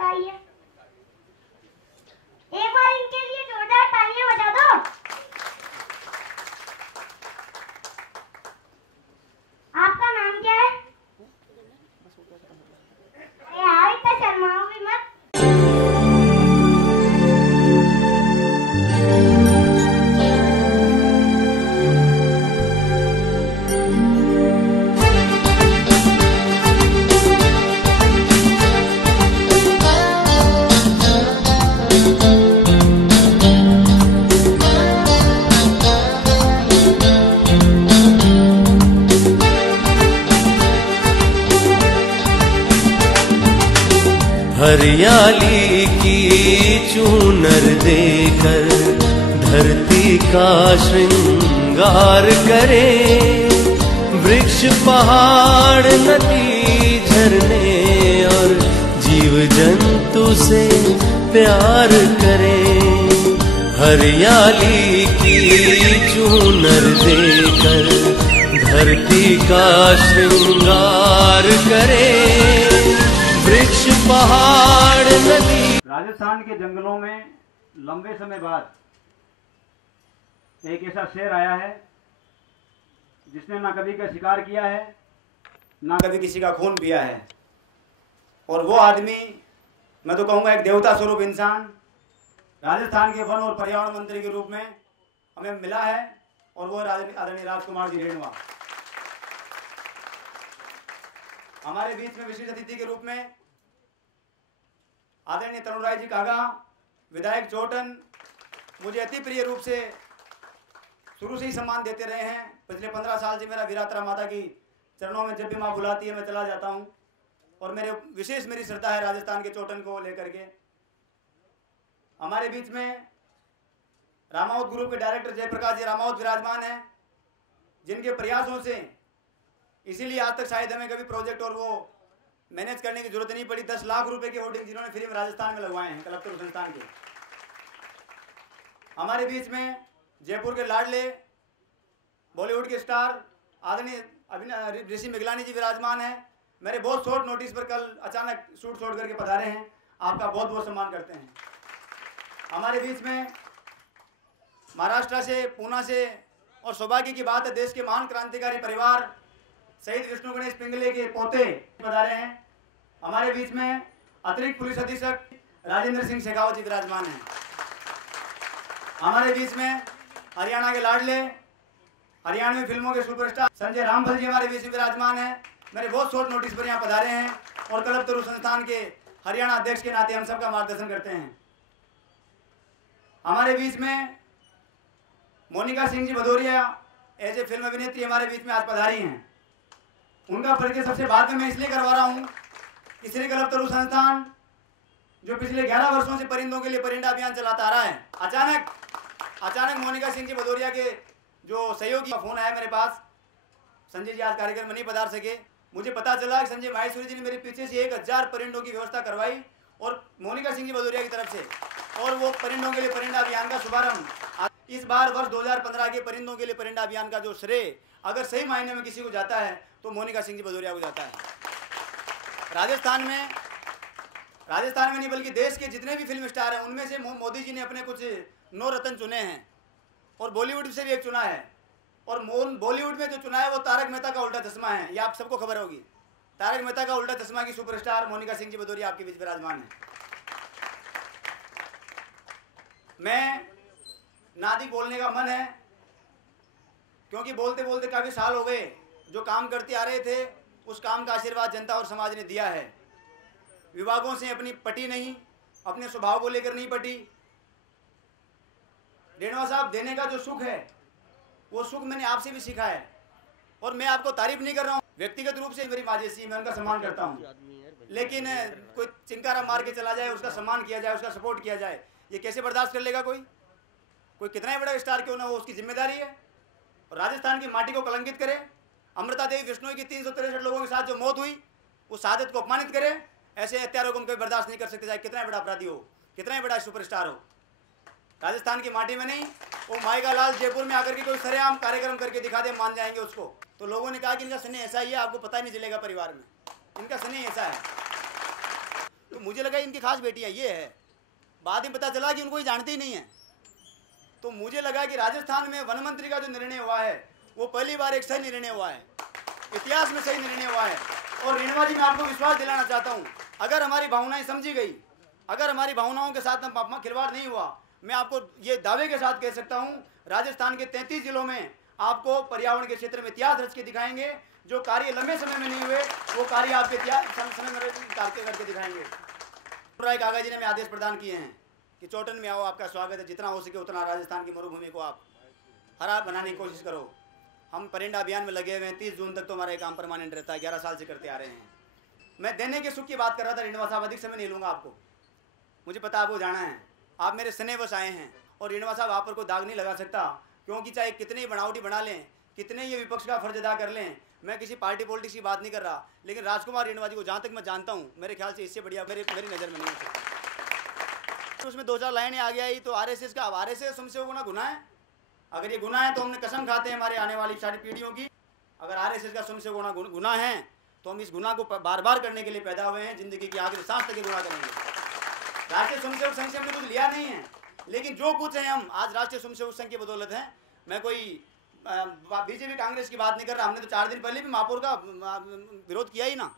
आइए, एक बार इनके लिए जोरदार तालियां बजा दो। आपका नाम क्या है? यार इतना शर्माओ भी मत। हरियाली की चूनर देकर धरती का श्रृंगार करे, वृक्ष पहाड़ नदी झरने और जीव जंतु से प्यार करे। हरियाली की चूनर देकर धरती का श्रृंगार करे, वृक्ष पहाड़ नदी। राजस्थान के जंगलों में लंबे समय बाद एक ऐसा शेर आया है जिसने ना कभी का शिकार किया है, ना कभी किसी का खून पिया है, और वो आदमी मैं तो कहूँगा एक देवता स्वरूप इंसान राजस्थान के वन और पर्यावरण मंत्री के रूप में हमें मिला है, और वो आदरणीय राजकुमार जी रेणुआ हमारे बीच में विशेष अतिथि के रूप में आदरणीय तरुणराय जी कागा, विधायक चोटन मुझे अति प्रिय रूप से शुरू से ही सम्मान देते रहे हैं। पिछले 15 साल से मेरा वीरात्रा माता की चरणों में जब भी माँ बुलाती है मैं चला जाता हूँ, और मेरी श्रद्धा है राजस्थान के चोटन को लेकर के। हमारे बीच में रामावत ग्रुप के डायरेक्टर जयप्रकाश जी रामावत विराजमान हैं, जिनके प्रयासों से इसीलिए आज तक शायद हमें कभी प्रोजेक्ट और वो मैनेज करने की जरूरत नहीं पड़ी। 10 लाख रुपए के होर्डिंग जिन्होंने फ्री में राजस्थान में लगवाए हैं कलेक्टर संस्थान के। हमारे बीच में जयपुर के लाडले बॉलीवुड के स्टार आदरणीय ऋषि मिगलानी जी विराजमान हैं। मेरे बहुत शॉर्ट नोटिस पर कल अचानक शूट छोड़ करके पधारे हैं, आपका बहुत बहुत सम्मान करते हैं। हमारे बीच में महाराष्ट्र से, पूना से, और सौभाग्य की बात है देश के महान क्रांतिकारी परिवार शहीद विष्णु गणेश पिंगले के पोते पधारे हैं। हमारे बीच में अतिरिक्त पुलिस अधीक्षक राजेंद्र सिंह शेखावत जी विराजमान हैं। हमारे बीच में हरियाणा के लाडले, हरियाणवी फिल्मों के सुपरस्टार संजय रामफल जी हमारे बीच में विराजमान हैं। मेरे बहुत शॉर्ट नोटिस पर यहाँ पधारे हैं, और कल्पतरु संस्थान के हरियाणा अध्यक्ष के नाते हम सबका मार्गदर्शन करते हैं। हमारे बीच में Monika Singh ji Bhadauria as a film अभिनेत्री हमारे बीच में आज पधारी हैं। उनका परिचय सबसे बाद में मैं इसलिए करवा रहा हूँ कि श्री कल्पतरु संस्थान जो पिछले 11 वर्षों से परिंदों के लिए परिंदा अभियान चलाता आ रहा है, अचानक मोनिका सिंह जी भदौरिया के जो सहयोगी फोन आया मेरे पास, संजय जी आज कार्यक्रम में नहीं पधार सके। मुझे पता चला कि संजय माहेश्वरी जी ने मेरे पीछे से 1000 परिंदों की व्यवस्था करवाई, और मोनिका सिंह जी भदौरिया की तरफ से, और वो परिंदों के लिए परिंदा अभियान का शुभारंभ इस बार वर्ष 2015 के परिंदों के लिए परिंदा अभियान का जो श्रेय अगर सही मायने में किसी को जाता है तो मोनिका सिंह जी भदौरिया को जाता है। राजस्थान में नहीं बल्कि देश के जितने भी फिल्म स्टार हैं उनमें से मोदी जी ने अपने कुछ 9 रत्न चुने हैं, और बॉलीवुड से भी एक चुना है, और बॉलीवुड में जो चुना है वो तारक मेहता का उल्टा चश्मा है। ये आप सबको खबर होगी, तारक मेहता का उल्टा चश्मा की सुपरस्टार मोनिका सिंह जी भदौरिया आपके बीच विराजमान है। मैं नादिक बोलने का मन है, क्योंकि बोलते बोलते काफ़ी साल हो गए। जो काम करते आ रहे थे उस काम का आशीर्वाद जनता और समाज ने दिया है। विभागों से अपनी पटी नहीं, अपने स्वभाव को लेकर नहीं पटी। रेणुआ साहब, देने का जो सुख है वो सुख मैंने आपसे भी सीखा है, और मैं आपको तारीफ नहीं कर रहा हूँ, व्यक्तिगत रूप से मेरी माँ जैसी, मैं उनका सम्मान करता हूँ, लेकिन कोई चिंकारा मार के चला जाए, उसका सम्मान किया जाए, उसका सपोर्ट किया जाए, ये कैसे बर्दाश्त कर लेगा कोई कितना ही बड़ा स्टार क्यों ना हो, उसकी जिम्मेदारी है। और राजस्थान की माटी को कलंकित करे, अमृता देवी बिश्नोई की 363 लोगों के साथ जो मौत हुई उस शहादत को अपमानित करे, ऐसे हत्यारों को हम कभी बर्दाश्त नहीं कर सकते, चाहे कितना बड़ा अपराधी हो, कितना ही बड़ा सुपरस्टार हो। राजस्थान की माटी में नहीं, वो माइका लाल जयपुर में आकर के कोई सरेआम कार्यक्रम करके दिखा दे, मान जाएंगे उसको। तो लोगों ने कहा कि इनका स्नेह ऐसा ही है, आपको पता ही नहीं चलेगा परिवार में, इनका स्नेह ऐसा है। तो मुझे लगा इनकी खास बेटियां ये है, बाद में पता चला कि उनको ये जानते ही नहीं है। तो मुझे लगा कि राजस्थान में वन मंत्री का जो निर्णय हुआ है वो पहली बार एक सही निर्णय हुआ है, इतिहास में सही निर्णय हुआ है। और रेणुका जी, मैं आपको विश्वास दिलाना चाहता हूँ, अगर हमारी भावनाएं समझी गई, अगर हमारी भावनाओं के साथ में खिलवाड़ नहीं हुआ, मैं आपको ये दावे के साथ कह सकता हूँ राजस्थान के 33 जिलों में आपको पर्यावरण के क्षेत्र में इतिहास रच के दिखाएंगे। जो कार्य लंबे समय में नहीं हुए वो कार्य आपके समय में करके दिखाएंगे। राय काका जी ने हमें आदेश प्रदान किए हैं कि चौटन में आओ, आपका स्वागत है, जितना हो सके उतना राजस्थान की मरुभूमि को आप हरा बनाने की कोशिश करो। हम परिंडा अभियान में लगे हुए हैं, 30 जून तक तो हमारा काम परमानेंट रहता है, 11 साल से करते आ रहे हैं। मैं देने के सुख की बात कर रहा था रेणुका साहब, अधिक समय नहीं लूँगा आपको, मुझे पता आपको जाना है, आप मेरे स्नेहवश आए हैं। और रेणुका साहब आप पर कोई दाग नहीं लगा सकता, क्योंकि चाहे कितने ही बनावटी बना लें, कितने ये विपक्ष का फर्ज अदा कर लें, मैं किसी पार्टी पॉलिटिक्स की बात नहीं कर रहा, लेकिन राजकुमार रेणुका जी को जहाँ तक मैं जानता हूँ, मेरे ख्याल से इससे बढ़िया मेरी नज़र में नहीं हो सकता। तो उसमें 2-4 लाइनें आ गया ही तो आरएसएस का, अब आरएसएस स्वयंसेवक होना गुनाह है? अगर ये गुनाह है तो हमने कसम खाते हैं हमारे आने वाली सारी पीढ़ियों की, अगर आरएसएस का स्वयंसेवक होना गुनाह है तो हम इस गुनाह को बार बार करने के लिए पैदा हुए हैं, जिंदगी की आखिरी सांस तक ये गुनाह करेंगे। राष्ट्रीय स्वयंसेवक संघ से हमने कुछ लिया नहीं है, लेकिन जो कुछ है हम आज राष्ट्रीय स्वयंसेवक संघ की बदौलत हैं। मैं कोई बीजेपी कांग्रेस की बात नहीं कर रहा, हमने तो 4 दिन पहले भी महापौर का विरोध किया ही ना।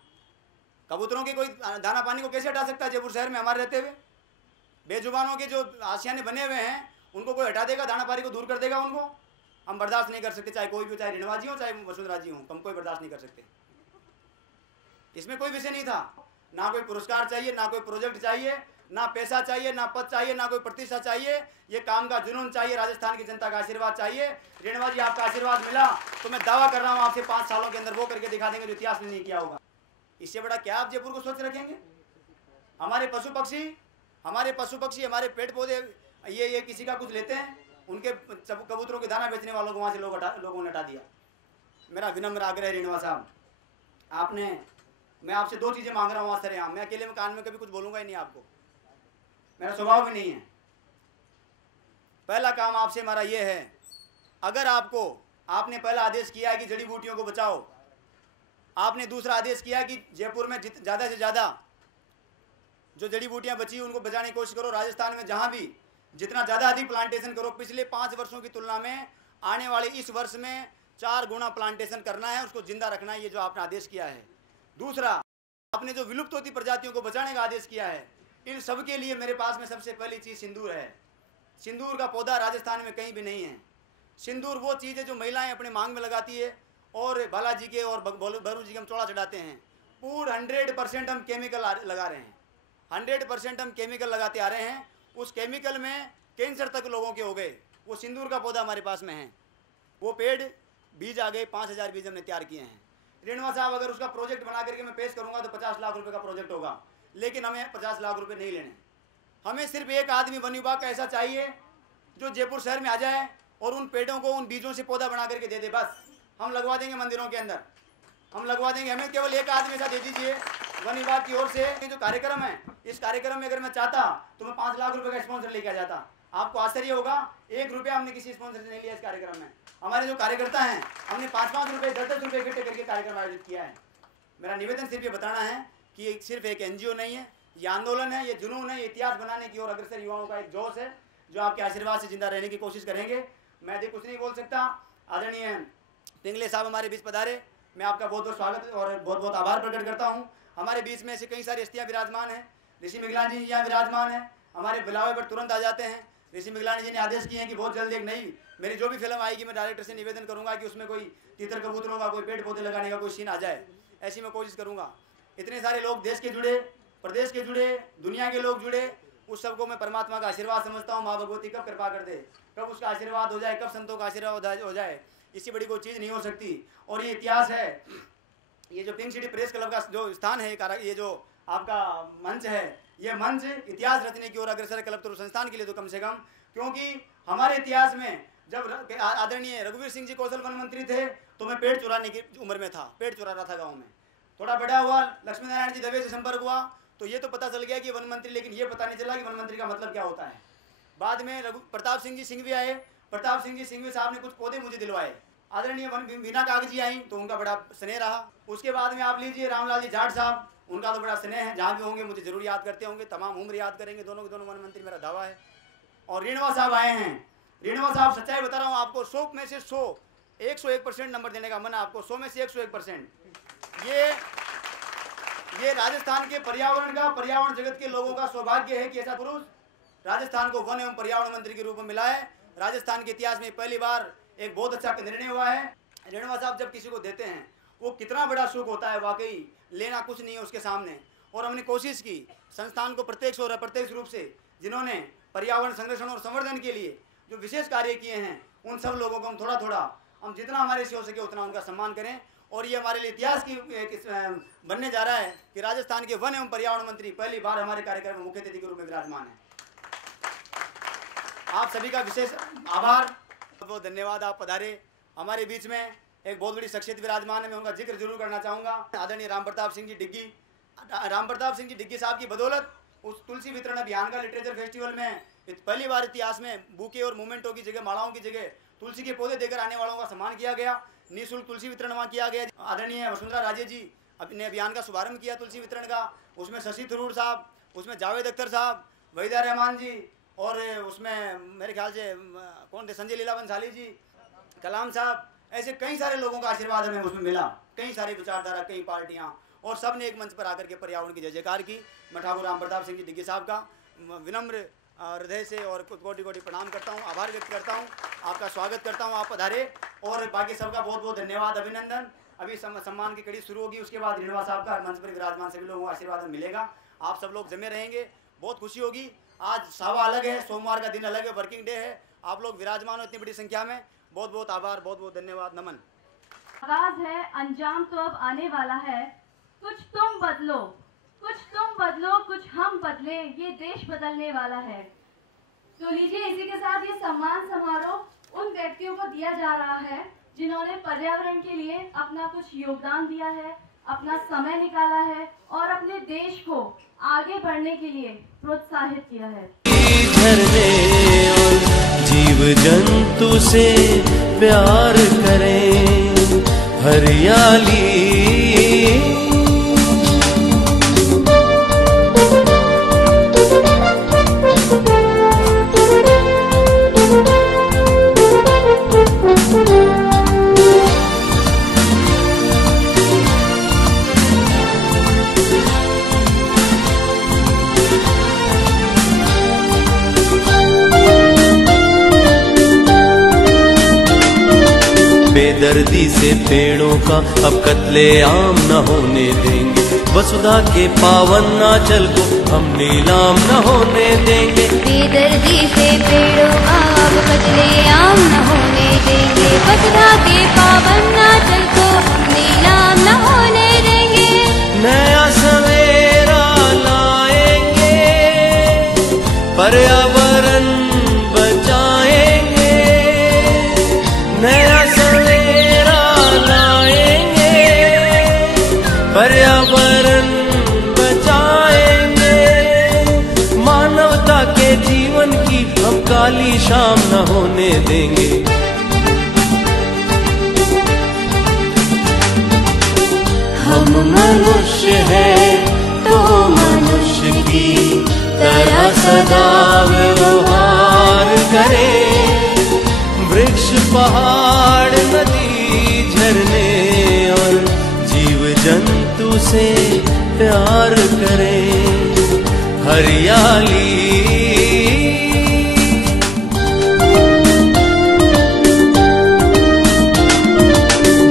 कबूतरों के कोई दाना पानी को कैसे हटा सकता है जयपुर शहर में हमारे रहते हुए? बेजुबानों के जो आशियाने बने हुए हैं उनको कोई हटा देगा, दाना पानी को दूर कर देगा उनको? हम बर्दाश्त नहीं कर सकते, चाहे कोई भी, चाहे रेणुका जी हो चाहे वसुंधरा जी हो, हम कोई बर्दाश्त नहीं कर सकते। इसमें कोई विषय नहीं था, ना कोई पुरस्कार चाहिए, ना कोई प्रोजेक्ट चाहिए, ना पैसा चाहिए, ना पद चाहिए, ना कोई प्रतिष्ठा चाहिए, ये काम का जुनून चाहिए, राजस्थान की जनता का आशीर्वाद चाहिए। रेणुका जी आपका आशीर्वाद मिला तो मैं दावा कर रहा हूँ आपसे 5 सालों के अंदर वो करके दिखा देंगे जो इतिहास ने नहीं किया होगा। इससे बड़ा क्या आप जयपुर को स्वच्छ रखेंगे? हमारे पशु पक्षी, हमारे पेड़ पौधे, ये किसी का कुछ लेते हैं, उनके कबूतरों के दाना बेचने वालों को वहाँ से लोगों ने हटा दिया। मेरा विनम्र आग्रह है रेणुका साहब, मैं आपसे 2 चीज़ें मांग रहा हूँ आज सरेआम, मैं अकेले में कान में कभी कुछ बोलूँगा ही नहीं आपको, मेरा स्वभाव भी नहीं है। पहला काम आपसे हमारा ये है, अगर आपने पहला आदेश किया है कि जड़ी बूटियों को बचाओ, आपने दूसरा आदेश किया कि जयपुर में ज़्यादा से ज़्यादा जो जड़ी बूटियाँ बची उनको बचाने की कोशिश करो। राजस्थान में जहाँ भी जितना ज़्यादा अधिक प्लांटेशन करो, पिछले 5 वर्षों की तुलना में आने वाले इस वर्ष में 4 गुना प्लांटेशन करना है, उसको जिंदा रखना है, ये जो आपने आदेश किया है। दूसरा, आपने जो विलुप्त होती प्रजातियों को बचाने का आदेश किया है, इन सब के लिए मेरे पास में सबसे पहली चीज़ सिंदूर है। सिंदूर का पौधा राजस्थान में कहीं भी नहीं है। सिंदूर वो चीज़ है जो महिलाएं अपने मांग में लगाती है और बालाजी के और भरू जी के हम चौड़ा चढ़ाते हैं। पूर्ण 100% हम केमिकल लगा रहे हैं, 100% हम केमिकल लगाते आ रहे हैं। उस केमिकल में कैंसर तक लोगों के हो गए। वो सिंदूर का पौधा हमारे पास में है, वो पेड़ बीज आ गए, 5000 बीज हमने तैयार किए हैं। रेणुका साहब अगर उसका प्रोजेक्ट बना करके मैं पेश करूंगा तो 50 लाख रुपए का प्रोजेक्ट होगा, लेकिन हमें 50 लाख रुपए नहीं लेने। हमें सिर्फ एक आदमी वन विभाग का ऐसा चाहिए जो जयपुर शहर में आ जाए और उन पेड़ों को उन बीजों से पौधा बना करके दे दे, बस हम लगवा देंगे मंदिरों के अंदर, हम लगवा देंगे। हमें केवल एक आदमी ऐसा दे दीजिए वन विभाग की ओर से। ये जो कार्यक्रम है, इस कार्यक्रम में अगर मैं चाहता तो मैं 5 लाख रुपए का स्पॉन्सर लेके आ जाता। आपको आश्चर्य होगा, 1 रुपया हमने किसी स्पॉन्सर से नहीं लिया इस कार्यक्रम में। हमारे जो कार्यकर्ता हैं, हमने 5-5 रुपये 10-10 रुपये इकट्ठे करके कार्यक्रम आयोजित किया है। मेरा निवेदन सिर्फ ये बताना है कि ये सिर्फ एक NGO नहीं है, ये आंदोलन है, ये जुनून है, ये इतिहास बनाने की ओर अग्रसर युवाओं का एक जोश है जो आपके आशीर्वाद से जिंदा रहने की कोशिश करेंगे। मैं अधिक कुछ नहीं बोल सकता। आदरणीय पिंगले साहब हमारे बीच पधारे, मैं आपका बहुत बहुत स्वागत और बहुत बहुत आभार प्रकट करता हूँ। हमारे बीच में ऐसे कई सारी हस्तियाँ विराजमान हैं। ऋषि मिगलानी जी यहाँ विराजमान हैं, हमारे बुलावे पर तुरंत आ जाते हैं। ऋषि मिगलानी जी ने आदेश किए हैं कि बहुत जल्द एक नई मेरी जो भी फिल्म आएगी मैं डायरेक्टर से निवेदन करूंगा कि उसमें कोई तीतर कबूतरों का, कोई पेड़ पौधे लगाने का कोई सीन आ जाए, ऐसी मैं कोशिश करूंगा। इतने सारे लोग देश के जुड़े, प्रदेश के जुड़े, दुनिया के लोग जुड़े, उस सबको मैं परमात्मा का आशीर्वाद समझता हूँ। माँ भगवती कब कृपा कर दे, कब उसका आशीर्वाद हो जाए, कब संतों का आशीर्वाद हो जाए, इससे बड़ी कोई चीज़ नहीं हो सकती। और ये इतिहास है, ये जो पिंक सिटी प्रेस क्लब का जो स्थान है, ये जो आपका मंच है, ये मंच इतिहास रचने की ओर अग्रसर है कल्पतरु संस्थान के लिए तो कम से कम, क्योंकि हमारे इतिहास में जब आदरणीय रघुवीर सिंह जी कौशल वन मंत्री थे तो मैं पेड़ चुराने की उम्र में था, पेड़ चुरा रहा था गाँव में। थोड़ा बड़ा हुआ, लक्ष्मी नारायण जी दवे से संपर्क हुआ तो ये तो पता चल गया कि वन मंत्री, लेकिन ये पता नहीं चला कि वन मंत्री का मतलब क्या होता है। बाद में प्रताप सिंह जी सिंघवी आए, प्रताप सिंह जी सिंघवी साहब ने कुछ पौधे मुझे दिलवाए। आदरणीय वीना कागजी आई तो उनका बड़ा स्नेह रहा। उसके बाद में आप लीजिए रामलाल जी जाट साहब, उनका तो बड़ा स्नेह है, जहाँ भी होंगे मुझे जरूर याद करते होंगे, तमाम उम्र याद करेंगे दोनों के दोनों वन मंत्री, मेरा दावा है। और रेणुवा साहब आए हैं। रेणुवा साहब, सच्चाई बता रहा हूँ आपको, 100 में से 101% नंबर देने का मन है आपको, 100 में से 101%। ये राजस्थान के पर्यावरण जगत के लोगों का सौभाग्य है कि ऐसा पुरुष राजस्थान को वन एवं पर्यावरण मंत्री के रूप में मिला है। राजस्थान के इतिहास में पहली बार एक बहुत अच्छा निर्णय हुआ है। रेणुवा साहब जब किसी को देते हैं वो कितना बड़ा सुख होता है, वाकई लेना कुछ नहीं है उसके सामने। और हमने कोशिश की संस्थान को प्रत्यक्ष और अप्रत्यक्ष रूप से जिन्होंने पर्यावरण संरक्षण और संवर्धन के लिए जो विशेष कार्य किए हैं, उन सब लोगों को हम थोड़ा थोड़ा, हम जितना हमारे से हो सके उतना उनका सम्मान करें। और ये हमारे लिए इतिहास की बनने जा रहा है कि राजस्थान के वन एवं पर्यावरण मंत्री पहली बार हमारे कार्यक्रम में मुख्य अतिथि के रूप में विराजमान है। आप सभी का विशेष आभार, बहुत धन्यवाद, आप पधारे हमारे बीच में। एक बहुत बड़ी शख्सियत विराजमान है, मैं उनका जिक्र जरूर करना चाहूँगा। आदरणीय राम प्रताप सिंह जी डिग्गी साहब की बदौलत उस तुलसी वितरण अभियान का लिटरेचर फेस्टिवल में पहली बार इतिहास में बुके और मोमेंटों की जगह, मालाओं की जगह तुलसी के पौधे देकर आने वालों का सम्मान किया गया। निःशुल्क तुलसी वितरण वहाँ किया गया। आदरणीय वसुंधरा राजे जी अपने अभियान का शुभारंभ किया तुलसी वितरण का। उसमें शशि थरूर साहब, उसमें जावेद अख्तर साहब, वहीदा रहमान जी, और उसमें मेरे ख्याल से कौन थे, संजय लीला बंसाली जी, कलाम साहब, ऐसे कई सारे लोगों का आशीर्वाद हमें उसमें मिला। कई सारी विचारधारा, कई पार्टियाँ, और सब ने एक मंच पर आकर के पर्यावरण की जय जयकार की। मैं ठाकुर राम प्रताप सिंह जी डिग्गी साहब का विनम्र हृदय से और कोटि कोटि प्रणाम करता हूँ, आभार व्यक्त करता हूँ, आपका स्वागत करता हूँ, आप पधारे। और बाकी सबका बहुत बहुत धन्यवाद, अभिनंदन। अभी सम्मान की कड़ी शुरू होगी, उसके बाद रेणुवा साहब का मंच पर विराजमान सभी लोगों को आशीर्वाद मिलेगा। आप सब लोग जमे रहेंगे, बहुत खुशी होगी। आज सावा अलग है, सोमवार का दिन अलग है, वर्किंग डे है। आप लोग विराजमान हो इतनी बड़ी संख्या में, बहुत बहुत आभार, बहुत बहुत धन्यवाद, नमन। आगाज है, अंजाम तो अब आने वाला है। कुछ तुम बदलो, कुछ हम बदले, ये देश बदलने वाला है। तो लीजिए, इसी के साथ ये सम्मान समारोह उन व्यक्तियों को दिया जा रहा है जिन्होंने पर्यावरण के लिए अपना कुछ योगदान दिया है, अपना समय निकाला है और अपने देश को आगे बढ़ने के लिए प्रोत्साहित किया है। झरने और जीव जंतु से प्यार करें, हरियाली बेदर्दी से पेड़ों का अब कत्ले आम न होने देंगे। वसुधा के पावन नाचल को हम नीलाम न होने देंगे। बेदर्दी से पेड़ों का अब कत्ले आम न होने देंगे। वसुधा के पावन नाचल को हम नीलाम न होने देंगे। नया सवेरा लाएंगे, पर्यावरण बचाएंगे। नया पर्यावरण बचाएंगे। मानवता के जीवन की हम काली शाम न होने देंगे। हम मनुष्य हैं तो मनुष्य की तरह सदा व्यवहार करें। वृक्ष, पहाड़, नदी, झरने और जंतु से प्यार करें, हरियाली।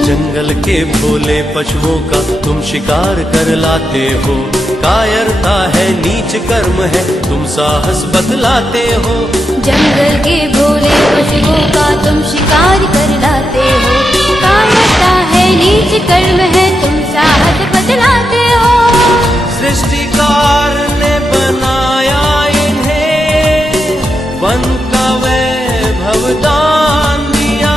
जंगल के भोले पशुओं का तुम शिकार कर लाते हो। कायरता है, नीच कर्म है, तुम साहस बतलाते हो। जंगल के भोले पशुओं का तुम शिकार कर लाते हो। कायरता है, नीच कर्म है, तुम साहस बतलाते हो। सृष्टिकार ने बनाया इन्हें, वन का वैभव दान दिया।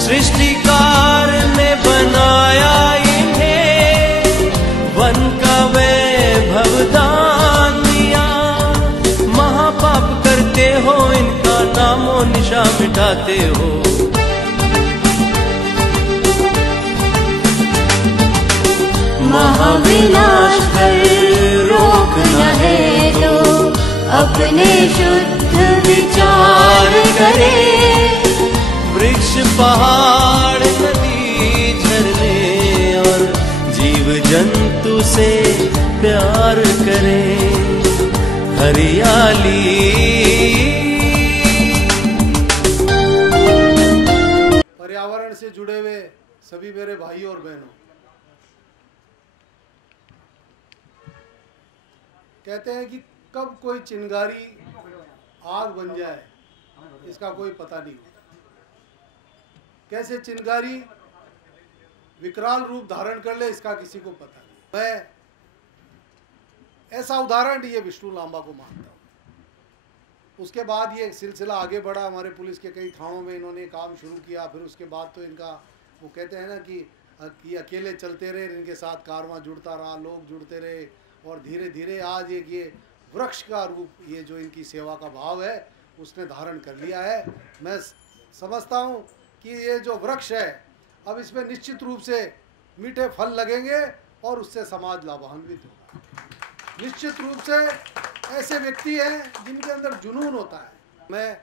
सृष्टिकार ने बनाया इन्हें, वन का वैभव दान दिया। महापाप करते हो, इनका नामो निशा मिटाते हो। महाविनाश अपने शुद्ध विचार करे। वृक्ष पहाड़ नदी झरने और जीव जंतु से प्यार करे। हरियाली पर्यावरण से जुड़े हुए सभी मेरे भाइयों और बहनों, कहते हैं कि कब कोई चिंगारी आग बन जाए इसका कोई पता नहीं। कैसे चिंगारी विकराल रूप धारण कर ले इसका किसी को पता नहीं। मैं ऐसा उदाहरण ये विष्णु लांबा को मानता हूँ। उसके बाद ये सिलसिला आगे बढ़ा, हमारे पुलिस के कई थानों में इन्होंने काम शुरू किया। फिर उसके बाद तो इनका वो कहते हैं ना कि अकेले चलते रहे, इनके साथ कारवां जुड़ता रहा, लोग जुड़ते रहे और धीरे धीरे आज एक ये वृक्ष का रूप, ये जो इनकी सेवा का भाव है उसने धारण कर लिया है। मैं समझता हूँ कि ये जो वृक्ष है अब इसमें निश्चित रूप से मीठे फल लगेंगे और उससे समाज लाभान्वित होगा। निश्चित रूप से ऐसे व्यक्ति हैं जिनके अंदर जुनून होता है। मैं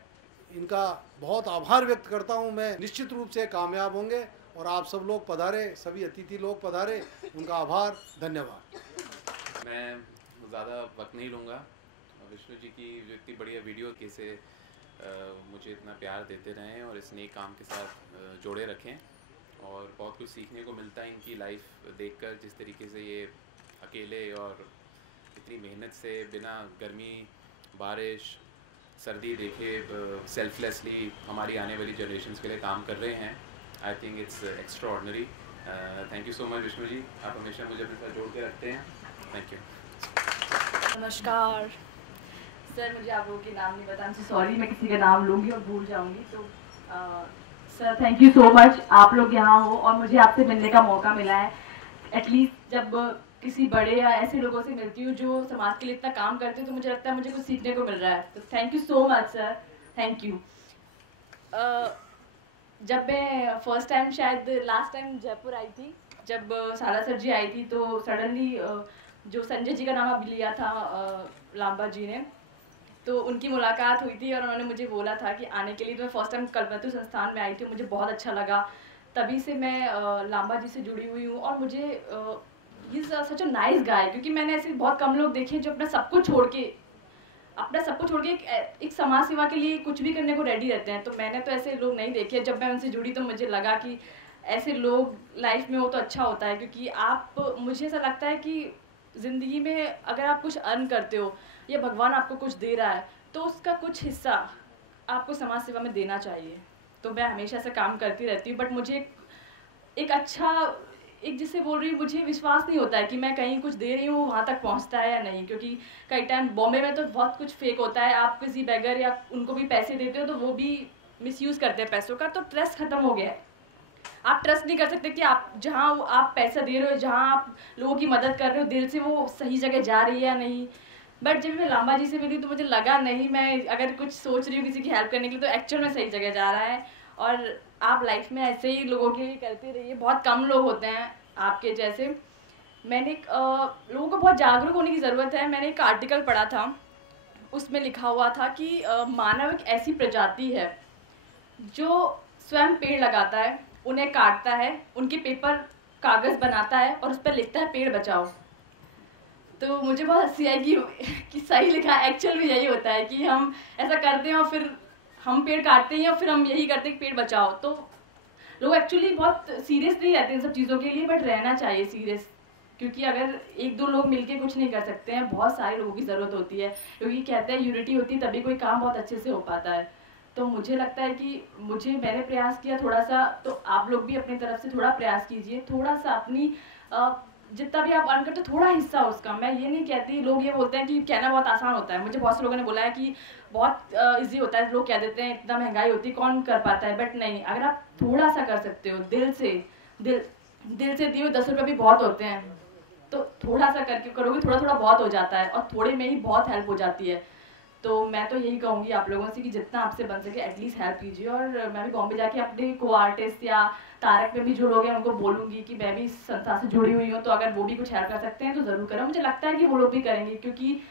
इनका बहुत आभार व्यक्त करता हूं। मैं निश्चित रूप से कामयाब होंगे और आप सब लोग पधारे, सभी अतिथि लोग पधारे, उनका आभार, धन्यवाद। मैं ज़्यादा वक्त नहीं लूँगा। विष्णु जी की जो इतनी बढ़िया वीडियो कैसे मुझे इतना प्यार देते रहें और इस नए काम के साथ जोड़े रखें और बहुत कुछ सीखने को मिलता है इनकी लाइफ देखकर, जिस तरीके से ये अकेले और इतनी मेहनत से बिना गर्मी बारिश सर्दी देखे सेल्फलेसली हमारी आने वाली जनरेशन्स के लिए काम कर रहे हैं। I think it's extraordinary. Thank you so much Vishnu ji, आप हमेशा मुझे अपने साथ जोड़ के रखते हैं। Thank you. नमस्कार सर, मुझे आप लोगों के नाम नहीं पता, मुझे सॉरी, मैं किसी का नाम लूँगी और भूल जाऊँगी। तो sir thank you so much, आप लोग यहाँ हो और मुझे आपसे मिलने का मौका मिला है। एटलीस्ट जब किसी बड़े या ऐसे लोगों से मिलती हूँ जो समाज के लिए इतना काम करते हैं तो मुझे लगता है मुझे कुछ सीखने को मिल रहा है। तो thank you so much sir, thank you. जब मैं फर्स्ट टाइम, शायद लास्ट टाइम जयपुर आई थी, जब सारा सर जी आई थी, तो सडनली जो संजय जी का नाम अभी लिया था लांबा जी ने, तो उनकी मुलाकात हुई थी और उन्होंने मुझे बोला था कि आने के लिए। तो मैं फर्स्ट टाइम कल्पतरू संस्थान में आई थी, मुझे बहुत अच्छा लगा। तभी से मैं लांबा जी से जुड़ी हुई हूँ और मुझे ही सच अ नाइस गाय, क्योंकि मैंने ऐसे बहुत कम लोग देखे जो अपना सब कुछ छोड़ के एक समाज सेवा के लिए कुछ भी करने को रेडी रहते हैं। तो मैंने तो ऐसे लोग नहीं देखे। जब मैं उनसे जुड़ी तो मुझे लगा कि ऐसे लोग लाइफ में हो तो अच्छा होता है, क्योंकि आप, मुझे ऐसा लगता है कि ज़िंदगी में अगर आप कुछ अर्न करते हो या भगवान आपको कुछ दे रहा है तो उसका कुछ हिस्सा आपको समाज सेवा में देना चाहिए। तो मैं हमेशा ऐसा काम करती रहती हूँ। बट मुझे एक अच्छा, एक जिससे बोल रही हूँ, मुझे विश्वास नहीं होता है कि मैं कहीं कुछ दे रही हूँ वहाँ तक पहुँचता है या नहीं, क्योंकि कई टाइम बॉम्बे में तो बहुत कुछ फेक होता है। आप किसी बेगर या उनको भी पैसे देते हो तो वो भी मिसयूज़ करते हैं पैसों का, तो ट्रस्ट खत्म हो गया है। आप ट्रस्ट नहीं कर सकते कि आप जहाँ आप पैसा दे रहे हो, जहाँ आप लोगों की मदद कर रहे हो दिल से, वो सही जगह जा रही है या नहीं। बट जब मैं लांबा जी से मिली तो मुझे लगा नहीं, मैं अगर कुछ सोच रही हूँ किसी की हेल्प करने के लिए तो एक्चुअल में सही जगह जा रहा है। और आप लाइफ में ऐसे ही लोगों के लिए करते रहिए, बहुत कम लोग होते हैं आपके जैसे। मैंने लोगों को बहुत जागरूक होने की ज़रूरत है। मैंने एक आर्टिकल पढ़ा था, उसमें लिखा हुआ था कि मानव एक ऐसी प्रजाति है जो स्वयं पेड़ लगाता है, उन्हें काटता है, उनके पेपर कागज़ बनाता है और उस पर लिखता है पेड़ बचाओ। तो मुझे बहुत हंसी आई कि सही लिखा है। एक्चुअल में यही होता है कि हम ऐसा करते हैं और फिर हम पेड़ काटते हैं और फिर हम यही करते हैं कि पेड़ बचाओ। तो लोग एक्चुअली बहुत सीरियस नहीं रहते इन सब चीज़ों के लिए, बट रहना चाहिए सीरियस, क्योंकि अगर एक दो लोग मिलके कुछ नहीं कर सकते हैं, बहुत सारे लोगों की ज़रूरत होती है। क्योंकि कहते हैं यूनिटी होती है तभी कोई काम बहुत अच्छे से हो पाता है। तो मुझे लगता है कि मैंने प्रयास किया थोड़ा सा, तो आप लोग भी अपनी तरफ से थोड़ा प्रयास कीजिए, थोड़ा सा अपनी जितना भी आप अर्न करते थोड़ा हिस्सा उसका। मैं ये नहीं कहती, लोग ये बोलते हैं कि कहना बहुत आसान होता है, मुझे बहुत से लोगों ने बोला है कि बहुत इजी होता है, लोग कह देते हैं इतना महंगाई होती है कौन कर पाता है। बट नहीं, अगर आप थोड़ा सा कर सकते हो दिल से दिए हुए 10 रुपये भी बहुत होते हैं, तो थोड़ा सा करके करोगे, थोड़ा थोड़ा बहुत हो जाता है और थोड़े में ही बहुत हेल्प हो जाती है। तो मैं तो यही कहूँगी आप लोगों से कि जितना आपसे बन सके एटलीस्ट हेल्प कीजिए। और मैं भी बॉम्बे जाके अपने को आर्टिस्ट या तारक में भी जो लोग हैं उनको बोलूँगी कि मैं भी इस संस्था से जुड़ी हुई हूँ, तो अगर वो भी कुछ हेल्प कर सकते हैं तो ज़रूर करें। मुझे लगता है कि वो लोग भी करेंगे, क्योंकि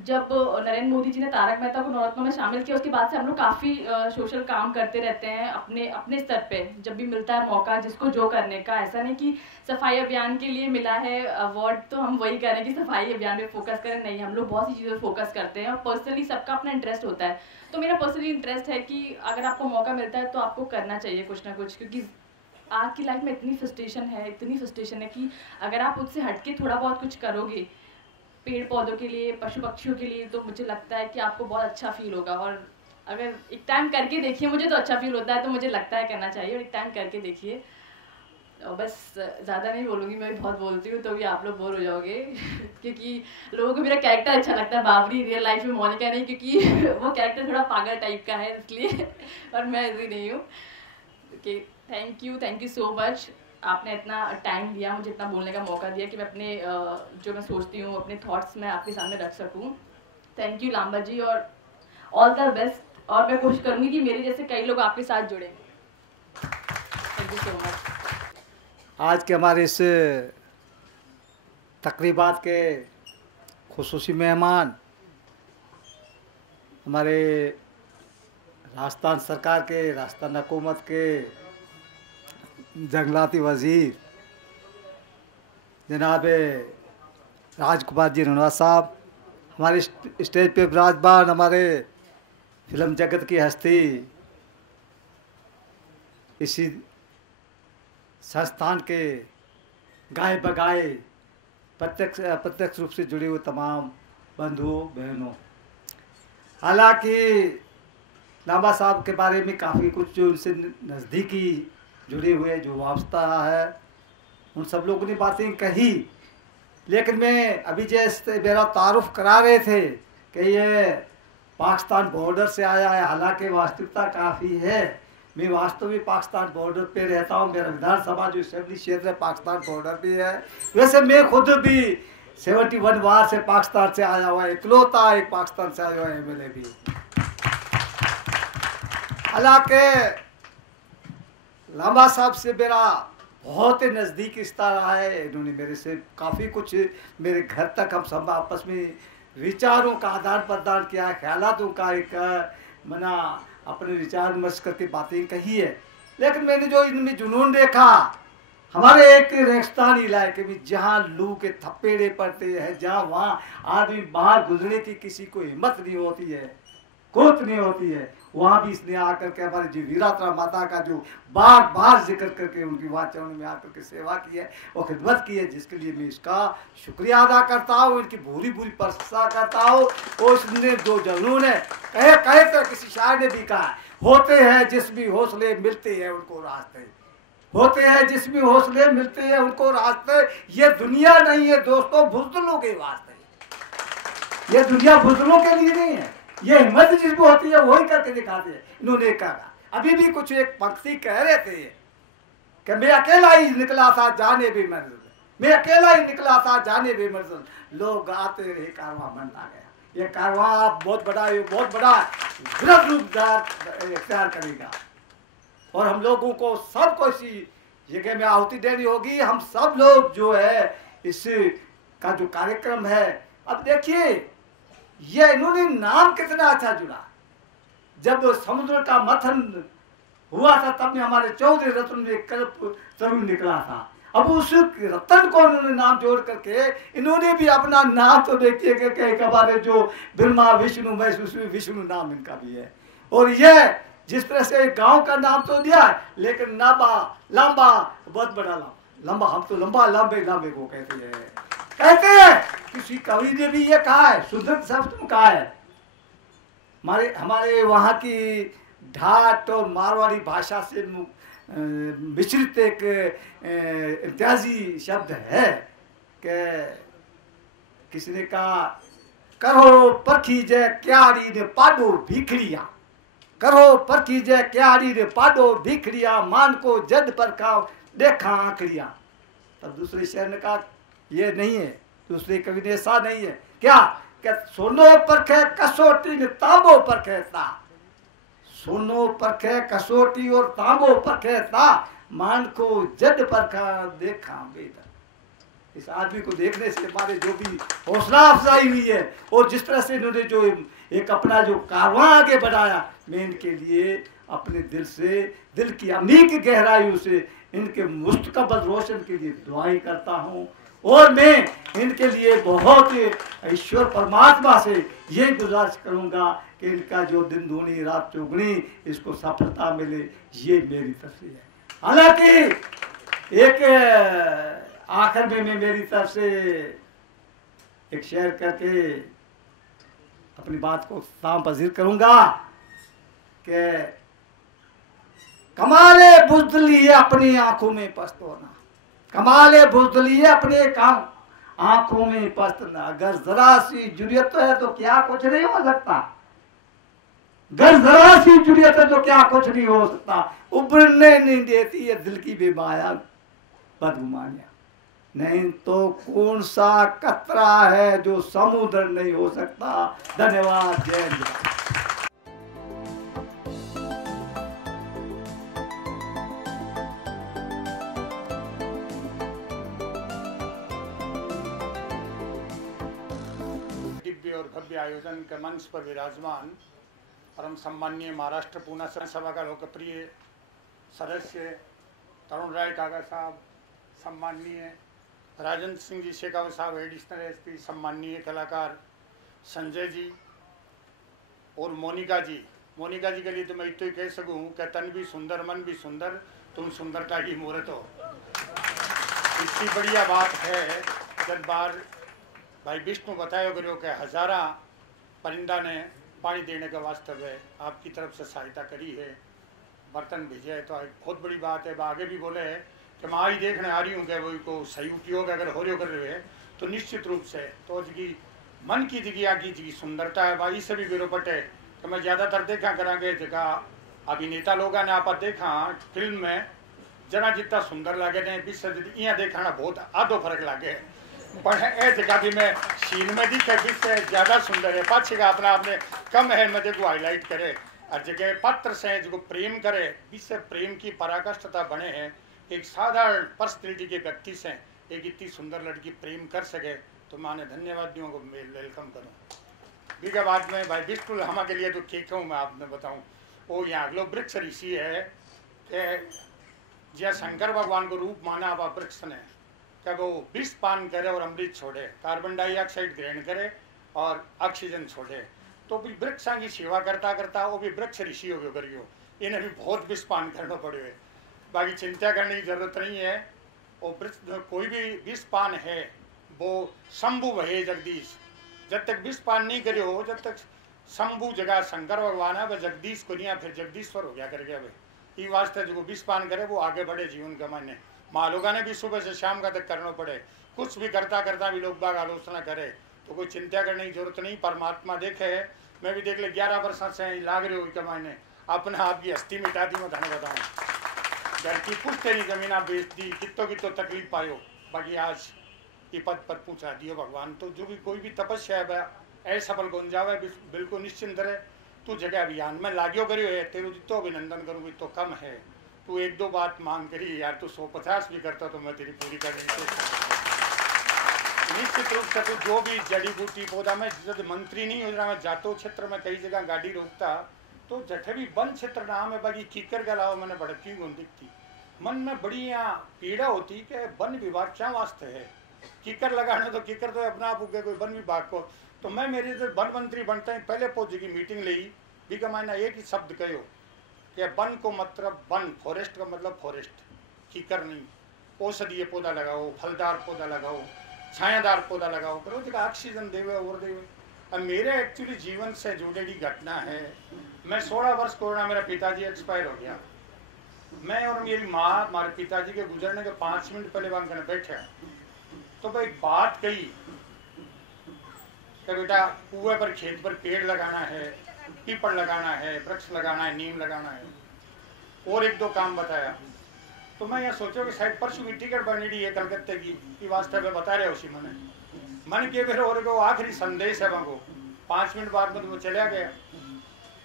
जब नरेंद्र मोदी जी ने तारक मेहता को नवरत्नों में शामिल किया, उसके बाद से हम लोग काफ़ी सोशल काम करते रहते हैं अपने अपने स्तर पे। जब भी मिलता है मौका जिसको जो करने का, ऐसा नहीं कि सफाई अभियान के लिए मिला है अवार्ड तो हम वही करें कि सफाई अभियान पे फोकस करें, नहीं, हम लोग बहुत सी चीज़ों पर फोकस करते हैं और पर्सनली सबका अपना इंटरेस्ट होता है। तो मेरा पर्सनली इंटरेस्ट है कि अगर आपको मौका मिलता है तो आपको करना चाहिए कुछ ना कुछ, क्योंकि आज की लाइफ में इतनी फ्रस्ट्रेशन है कि अगर आप उससे हटके थोड़ा बहुत कुछ करोगे पेड़ पौधों के लिए, पशु पक्षियों के लिए, तो मुझे लगता है कि आपको बहुत अच्छा फील होगा। और अगर एक टाइम करके देखिए, मुझे तो अच्छा फील होता है, तो मुझे लगता है करना चाहिए, और एक टाइम करके देखिए। और बस ज़्यादा नहीं बोलूँगी, मैं भी बहुत बोलती हूँ तो भी आप लोग बोर हो जाओगे क्योंकि लोगों को मेरा कैरेक्टर अच्छा लगता है बाबरी, रियल लाइफ में मोनिका नहीं, क्योंकि वो कैरेक्टर थोड़ा पागल टाइप का है इसलिए, और मैं ऐसी नहीं हूँ। Okay, thank you so much, आपने इतना टाइम दिया, मुझे इतना बोलने का मौका दिया कि मैं अपने जो मैं सोचती हूँ, अपने थॉट्स मैं आपके सामने रख सकूँ। थैंक यू लांबा जी, और ऑल द बेस्ट। और मैं कोशिश करूँगी कि मेरे जैसे कई लोग आपके साथ जुड़ें। Thank you so much. आज के हमारे इस तकरीबात के खुसूसी मेहमान हमारे राजस्थान सरकार के, राजस्थान हुकूमत के जंगलाती वज़ीर जनाब राजकुमार जी रनौत साहब, हमारे स्टेज पे विराजमान हमारे फिल्म जगत की हस्ती, इसी संस्थान के गाए बगाए प्रत्यक्ष रूप से जुड़े हुए तमाम बंधुओं बहनों। हालांकि लांबा साहब के बारे में काफ़ी कुछ जो उनसे नज़दीकी जुड़े हुए जो वास्ता है उन सब लोगों ने बातें कही, लेकिन मैं अभी जैसे मेरा तारुफ करा रहे थे कि ये पाकिस्तान बॉर्डर से आया है, हालांकि वास्तविकता काफ़ी है, मैं वास्तव में पाकिस्तान बॉर्डर पे रहता हूँ, मेरा विधानसभा जो असेंबली क्षेत्र है पाकिस्तान बॉर्डर भी है। वैसे मैं खुद भी 71 बार से पाकिस्तान से आया हुआ, इकलौता एक पाकिस्तान से आया हुआ MLA भी। हालांकि लांबा साहब से मेरा बहुत ही नज़दीक रिश्ता रहा है, इन्होंने मेरे से काफ़ी कुछ, मेरे घर तक हम सब आपस में विचारों का आदान प्रदान किया, ख्यालातों का एक मना अपने विचार विमर्श करके बातें कही है। लेकिन मैंने जो इनमें जुनून देखा, हमारे एक रेगिस्तानी इलाके में जहाँ लू के थप्पेड़े पड़ते हैं, जहाँ वहाँ आदमी बाहर गुजरने की किसी को हिम्मत नहीं होती है, कोत नहीं होती है, वहाँ भी इसने आकर के हमारे जी वीरात्रा माता का जो बार बार जिक्र करके उनकी वाचन में आकर के सेवा की है और खिदमत की है, जिसके लिए मैं इसका शुक्रिया अदा करता हूँ, इनकी भूरी भूरी प्रशंसा करता हूँ। और इसने जो जुनून है, कहे तो किसी शायर ने भी कहा, होते हैं जिसमें हौसले मिलते हैं उनको रास्ते, होते हैं जिसमें हौसले मिलते हैं उनको रास्ते। ये दुनिया नहीं है दोस्तों बुज़दिलों के वास्ते, ये दुनिया बुज़दिलों के लिए नहीं है, ये हिम्मत जिसको होती है वही करके दिखाते हैं। इन्होंने कहा, अभी भी कुछ एक पंक्ति कह रहे थे कि मैं अकेला ही निकला था जाने भी मंजिल, मैं अकेला ही निकला था जाने भी मंजिल, लोग आते रहे कारवां मन आ गया। ये कारवां बहुत बड़ा रूप इख्तियार करेगा और हम लोगों को सबको इसी जगह में आहुति देनी होगी। हम सब लोग जो है इस का जो कार्यक्रम है, अब देखिए ये इन्होंने नाम कितना अच्छा जुड़ा। जब समुद्र का मंथन हुआ था तब में हमारे 14 रत्न में कल्प तरुण निकला था। अब उस रतन को उन्होंने नाम जोड़ करके इन्होंने भी अपना नाम तो देखिए कि हमारे जो ब्रह्मा विष्णु महेश उसमें विष्णु नाम इनका भी है। और यह जिस तरह से गांव का नाम तो दिया, लेकिन नाबा लांबा बहुत बड़ा लंबा, हम तो लंबा लांबे लांबे को कहते हैं। किसी कवि ने भी ये कहा है, सुंदर शब्द कहा है, हमारे वहाँ की ढाट और मारवाड़ी भाषा से मिश्रित एक इम्तियाजी शब्द है कि किसी ने कहा, करो परखी जय क्यारी ने पाडो भिखड़िया, करो परखी जय क्यारी ने पाडो भिखड़िया, मान को जद पर खाओ देखा आंकड़िया। तब दूसरे शेर ने कहा ये नहीं है, दूसरे कवि ने ऐसा नहीं है क्या, सोनो परखे कसोटी ने तांबो परखे था, सोनो परखे कसोटी और तांबो परखे था, मान को जड परखा देखा बेटा। इस आदमी को देखने से हमारे जो भी हौसला अफजाई हुई है और जिस तरह से इन्होंने जो एक अपना जो कारवां आगे बढ़ाया, मैं इनके लिए अपने दिल से, दिल की अमीर गहराइयों से इनके मुस्तकबल रोशन के लिए दुआएं करता हूँ। और मैं इनके लिए बहुत ईश्वर परमात्मा से ये गुजारिश करूँगा कि इनका जो दिन दूनी रात चौगुनी इसको सफलता मिले, ये मेरी तरफ से है। हालांकि एक आखिर में मैं मेरी तरफ से एक शेयर करके अपनी बात को ताम पजीर करूँगा कि कमाले बुज़दिली है अपनी आंखों में पस्त होना, कमाले बुज़दिली है अपने काम आंखों में पस्त ना, अगर जरा सी जुर्रियत तो है तो क्या कुछ नहीं हो सकता, अगर जरा सी जुर्रियत है तो क्या कुछ नहीं हो सकता, उभरने नहीं देती है दिल की बेमाया बदगुमानियां, नहीं तो कौन सा कतरा है जो समुद्र नहीं हो सकता। धन्यवाद। जय हिंद। और भव्य आयोजन के मंच पर विराजमान परम सम्माननीय महाराष्ट्र पूना सभा का लोकप्रिय सदस्य तरुण राय काका साहब, सम्माननीय राजेंद्र सिंह जी शेखावत साहब एडिशनल एसपी, सम्माननीय कलाकार संजय जी और मोनिका जी। मोनिका जी के लिए तो मैं इतना ही कह सकूँ कि तन भी सुंदर मन भी सुंदर, तुम सुंदरता की मूर्त हो। इसकी बढ़िया बात है जब बार भाई विष्णु बताया करो कि हजारा परिंदा ने पानी देने के वास्ते में आपकी तरफ से सहायता करी है, बर्तन भेजे है, तो एक बहुत बड़ी बात है। आगे भी बोले है कि मैं आई देखने आ रही हूँ कि वो को सही उपयोग अगर हो रहे कर रहे हैं तो निश्चित रूप से तो जी मन की जगह की जी सुंदरता है भाई से भी विरोपट है कि मैं ज़्यादातर देखा करांगे जगह अभिनेता लोगों ने आप देखा फिल्म में जना जितना सुंदर लगे ने बीस यहाँ देखा बहुत आधो फर्क लगे, पर ए जगह भी मैं सीन में दिखे बीस ज़्यादा सुंदर है, पाछे का अपना आपने कम है मैं देखो हाईलाइट करे और जगह पात्र से जो प्रेम करे बीस प्रेम की पराकाष्ठता बने हैं। एक साधारण पर्सनैलिटी के व्यक्ति से एक इतनी सुंदर लड़की प्रेम कर सके तो माने धन्यवादियों को मैं वेलकम करूँ। बीघा बाद में भाई बिल्कुल हम के लिए तो क्या कहूँ मैं आपने बताऊँ, वो यहाँ अगलो वृक्ष ऋषि है कि जहाँ शंकर भगवान को रूप माना आप वृक्ष ने कि वो विष पान करे और अमृत छोड़े, कार्बन डाइऑक्साइड ग्रहण करे और ऑक्सीजन छोड़े, तो भी वृक्षों की सेवा करता करता वो भी वृक्ष ऋषि हो गयो करियो, इन्हें भी बहुत विष पान करना पड़े है। बाकी चिंता करने की जरूरत नहीं है, वो कोई भी विष पान है वो शंभु है जगदीश, जब तक विष पान नहीं करे हो जब तक शंभु जगह शंकर भगवान है वह जगदीश को नहीं फिर जगदीश्वर हो गया करके। अब ये वास्ते जो विष पान करे वो आगे बढ़े जीवन का मायने माँ लोगों ने भी सुबह से शाम का तक करना पड़े, कुछ भी करता करता भी लोग बाग आलोचना करे तो कोई चिंता करने की जरूरत नहीं। परमात्मा देखे है, मैं भी देख ले 11 वर्ष से लाग रहे हो कमाने अपने आप की हस्ती मिटा दी। मैं धन बताऊँ घर की पुश्ते नहीं जमीन आप बेच दी, कितो कितो तकलीफ पायो, बाकी आज ये पद पर पूछा दियो भगवान। तो जो भी कोई भी तपस्या है ऐसा सफल गुन जावे बिल्कुल निश्चिंत रहे। तू जगह अभियान में लाग्यो करियो है, तेरू जितो अभिनंदन करूँगी तो कम है। तू एक दो बात मांग करी यार, तू 150 भी करता तो मैं तेरी पूरी कर रही। निश्चित रूप से तू जो भी जड़ी बूटी पौधा में जब मंत्री नहीं योजना में जातो क्षेत्र में कई जगह गाड़ी रोकता तो जठे भी वन क्षेत्र नाम है बाकी कीकर के अलावा मैंने भड़की गुण दिखती मन में बड़ी यहाँ पीड़ा होती कि वन विभाग क्या वास्ते है, कीकर लगाने तो कीकर तो अपना आप उगे कोई वन विभाग को। तो मैं मेरे जो वन मंत्री बनते हैं पहले पौधे की मीटिंग ली भी का मैंने एक ही शब्द कहो कि वन को मतलब वन, फॉरेस्ट का मतलब फॉरेस्ट, कीकर नहीं। औषधीय पौधा लगाओ, फलदार पौधा लगाओ, छायादार पौधा लगाओ, पर वो जगह ऑक्सीजन देवे और देवे। अब मेरे एक्चुअली जीवन से जुड़ी घटना है, मैं 16 वर्ष कोरोना मेरा पिताजी एक्सपायर हो गया। मैं और मेरी माँ हमारे पिताजी के गुजरने के 5 मिनट पहले वहां करने बैठे तो भाई बात कही कि बेटा कुएं पर खेत पर पेड़ लगाना है, पीपल लगाना है, वृक्ष लगाना है, नीम लगाना है और एक दो काम बताया। तो मैं यह सोचो कि शायद परसों की टिकट बनी है कलकत्ते की वास्ते में बता रहे उसी मन के फिर और को आखिरी संदेश है वहाँ को 5 मिनट बाद में वो चला गया।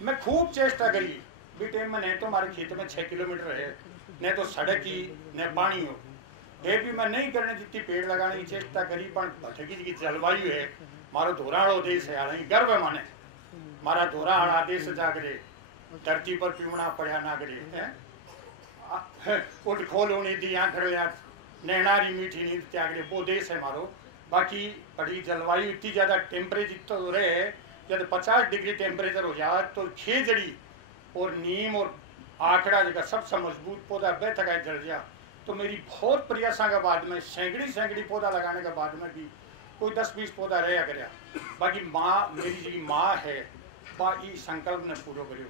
मैं खूब चेष्टा करी बेटे में नहीं तो हमारे खेत में 6 किलोमीटर है, नहीं तो सड़क ही न पानी हो, ये भी मैं नहीं करने जितनी पेड़ लगाने की चेष्टा करी, पर भटकी की जलवायु है, मारो धोराड़ो देश है, हालांकि गर्व है माने मारा धोराड़ा देश जागरे, धरती पर पीवना पड़ा नागरे, उठ खोल होनी दी आंखड़ लिया, नैनारी मीठी नींद त्यागरे, वो देश है मारो। बाकी बड़ी जलवायु इतनी ज्यादा टेम्परेचर तो रहे, जब 50 डिग्री टेम्परेचर हो जाए तो खेजड़ी और नीम और आंकड़ा जगह सबसे मजबूत पौधा बेहतर का जल जा। तो मेरी बहुत प्रयासा के बाद में सैकड़ी पौधा लगाने के बाद में भी कोई 10-20 पौधा रहा गया। बाकी माँ मेरी जी माँ है, बाकी संकल्प ने पूरा करो।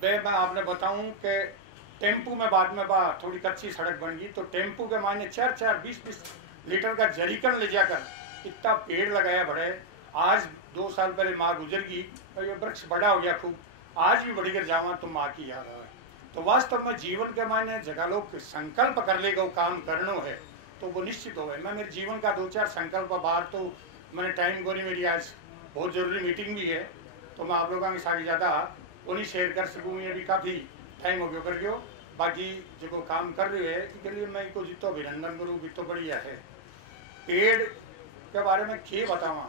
बे मैं आपने बताऊं कि टेम्पू में बाद में बा थोड़ी कच्ची सड़क बन गई, तो टेम्पू के मायने 4-4 20-20 लीटर का जरीकन ले जाकर इतना पेड़ लगाया बड़े। आज 2 साल पहले माँ गुजर गई और ये वृक्ष बड़ा हो गया खूब, आज भी बढ़ी कर जावा तो माँ की याद आए। तो वास्तव में जीवन के मायने जगह लोग संकल्प कर लेगा वो काम करना है तो वो निश्चित हो गए। मैं मेरे जीवन का 2-4 संकल्प बाहर तो मैंने टाइम को नहीं, मेरी आज बहुत जरूरी मीटिंग भी है तो मैं आप लोगों के साथ ज़्यादा उन्हीं शेयर कर सकूँ। ये भी काफ़ी टाइम हो गया कर गयो। बाकी जो काम कर रहे है इसके लिए मैं इनको जितो अभिनंदन करूँ भी तो बढ़िया है। पेड़ के बारे में क्या बतावा